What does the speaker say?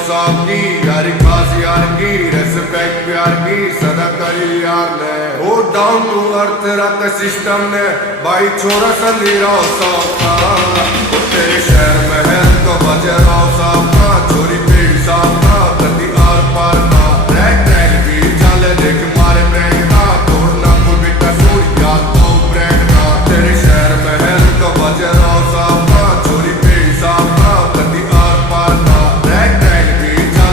साहब की यारी खास यार की रेस्पेक्ट प्यार की सदा करी यार ने वो डाउन टू अर्थ रख सिस्टम ने भाई छोरा संधीराव साहब का तेरे शहर में है तो बजे राव साहब